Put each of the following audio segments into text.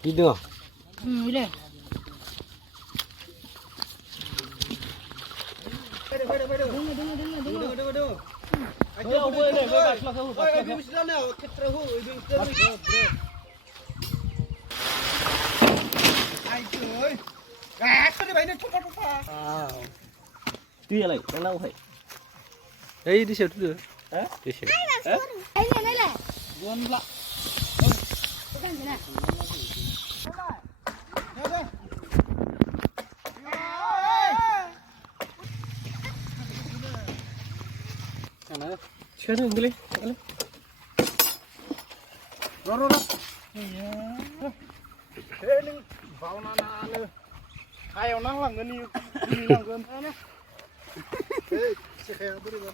Video. Boleh. Tuy lại đang đâu vậy? Đây đi sửa được. Hả? Đi sửa. Đây này. Buồn lạ. Cái gì này? Chưa được đi. Rồi. Thế nhưng vào na nữa. Hai ông năng làm cái gì? Đi làm cái thế nhá. Thế sẽ khéo bữa đi vào.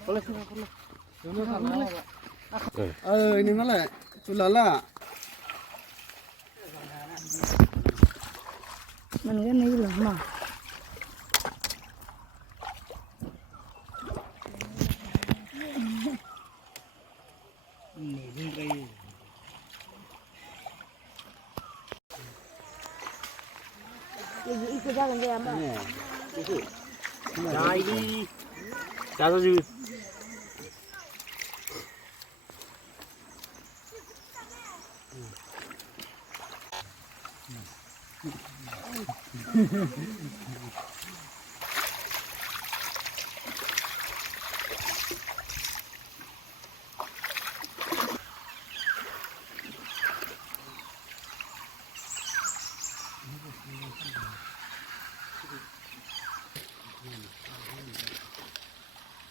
Ini malah tulala. Mình cái này là mà. Cái ra làm gì mà? Chạy đi. Ra sao chứ?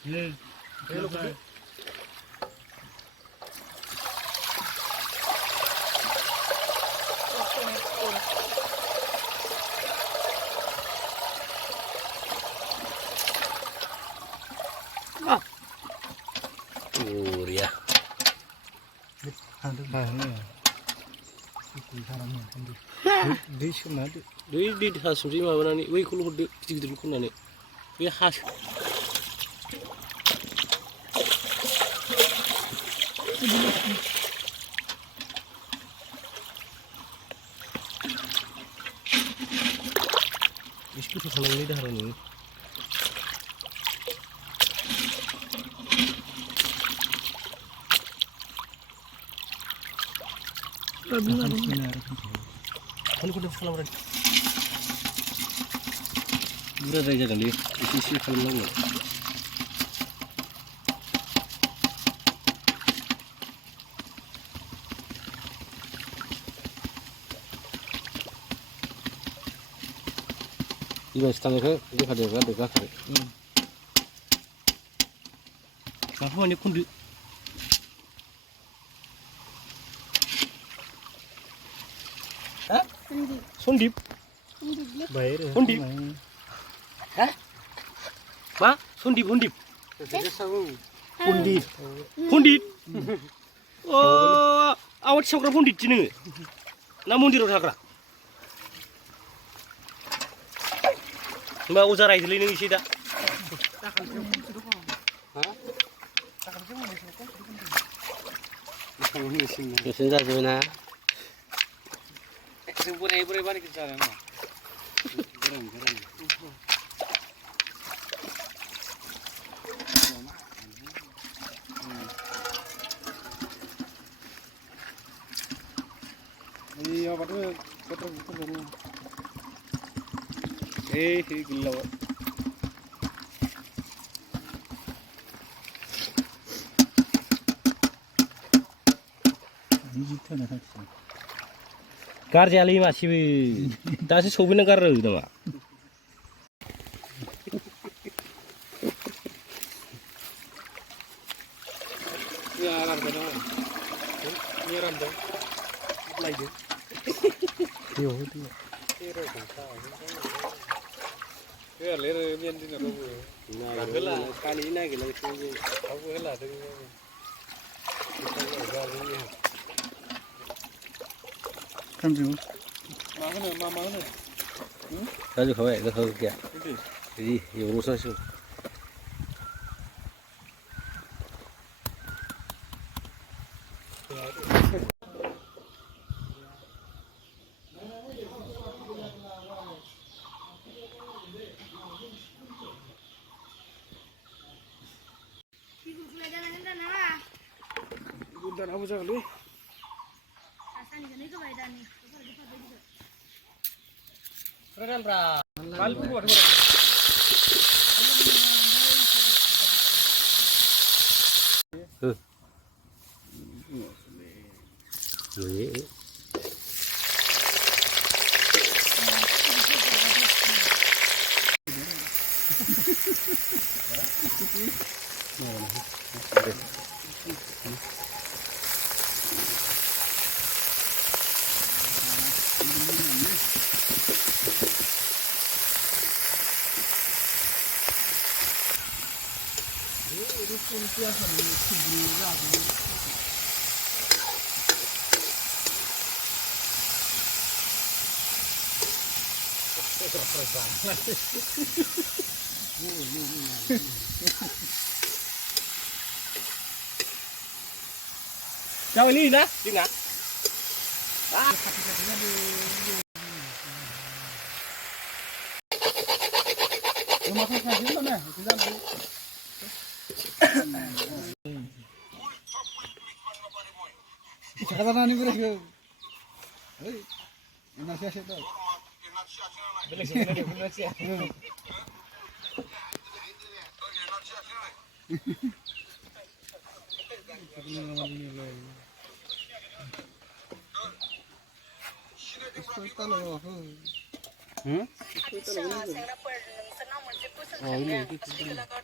Dia. Di hasuri ma bana ni, wei kulu di kecil kuna ni, wei has. Isku tu kalau ni dah hari ni. Kalau kita salam orang, murah saja kali. Isi kalau mana. Iba setengah ke, dia ada kali. Apa ni kundi? Sundip. Bayar. Sundip. Hah? Ma? Sundip. Pundit. Oh, awak siapa pundit sini? Namun di rumah kera. Mbak usaha itu ini sih dah. Mesin saja mana? Sempurna balik ke sana. Geram. Iya, betul. Gila. Car jali masih dah sobin car itu mah. Ya, lar benar. Ni rambo. लायदो दैयाव होदो होआलै आरो मेन दिनाव रावबो होला खालि नागिरलायखौ जों रावबो होला खानजु मा होनो मा होनो जाजोबखाबाय गोखा गोखैया बिदि एवल'सो दानाबो जागोनलै Jauh ini dah, sini nak. makan saja mana sudah sekarang ni beres ke hei nasi asyik tu Boleh sih, boleh sih. Hmm?